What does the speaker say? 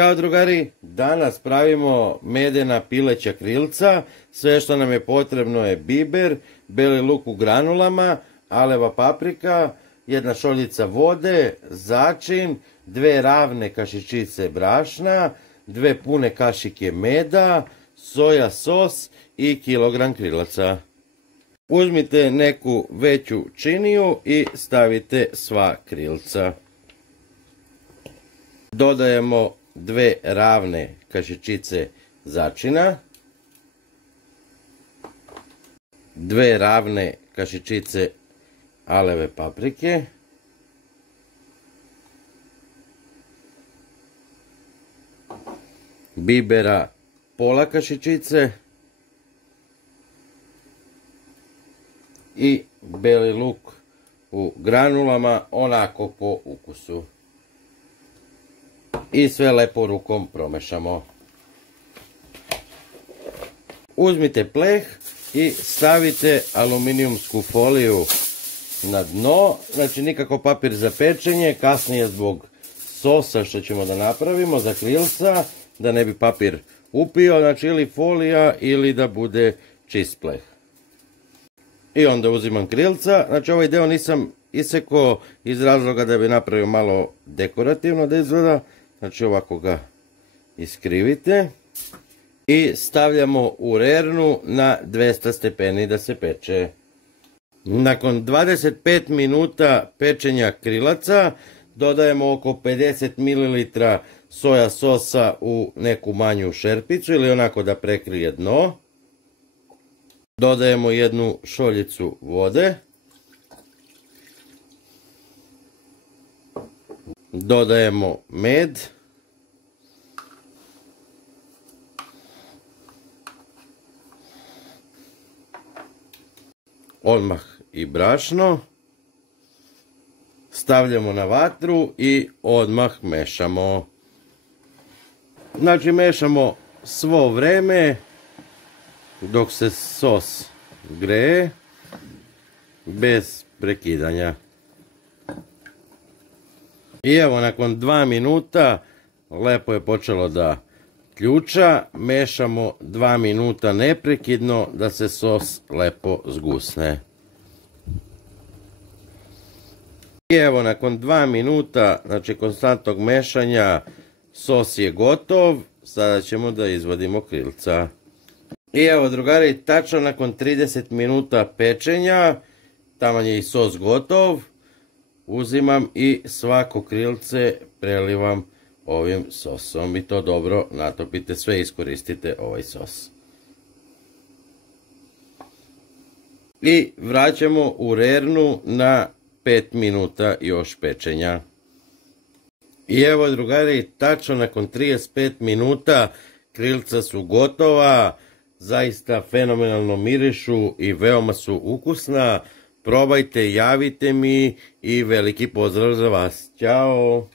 Ćao drugari, danas pravimo medena pileća krilca. Sve što nam je potrebno je biber, beli luk u granulama, aleva paprika, jedna šoljica vode, začin, 2 ravne kašičice brašna, 2 pune kašike meda, soja sos i kilogram krilaca. Uzmite neku veću činiju i stavite sva krilca. Dodajemo 2 ravne kašičice začina, 2 ravne kašičice aleve paprike, bibera pola kašičice i beli luk u granulama onako po ukusu. I sve lepo rukom promešamo. Uzmite pleh i stavite aluminijumsku foliju na dno, znači nikako papir za pečenje, kasnije zbog sosa što ćemo da napravimo za krilca, da ne bi papir upio, znači ili folija ili da bude čist pleh. I onda uzimam krilca, znači ovaj deo nisam isekao iz razloga da bi napravio malo dekorativno da izgleda. Znači ovako ga iskrivite i stavljamo u rernu na 200 stepeni da se peče. Nakon 25 minuta pečenja krilaca dodajemo oko 50 ml soja sosa u neku manju šerpicu ili onako da prekrije dno. Dodajemo jednu šoljicu vode. Dodajemo med. Odmah i brašno. Stavljamo na vatru i odmah mešamo. Znači mešamo svo vreme dok se sos greje bez prekidanja. I evo nakon 2 minuta lepo je počelo da ključa, mešamo 2 minuta neprekidno da se sos lepo zgusne. I evo nakon 2 minuta, znači konstantnog mešanja, sos je gotov, sada ćemo da izvadimo krilca. I evo drugari, tačno nakon 30 minuta pečenja, taman je i sos gotov. Uzimam i svako krilce prelivam ovim sosom i to dobro natopite, sve iskoristite ovaj sos. I vraćamo u rernu na 5 minuta još pečenja. I evo drugari, tačno nakon 35 minuta krilca su gotova, zaista fenomenalno mirišu i veoma su ukusna. Probajte, javite mi i veliki pozdrav za vas. Ćao!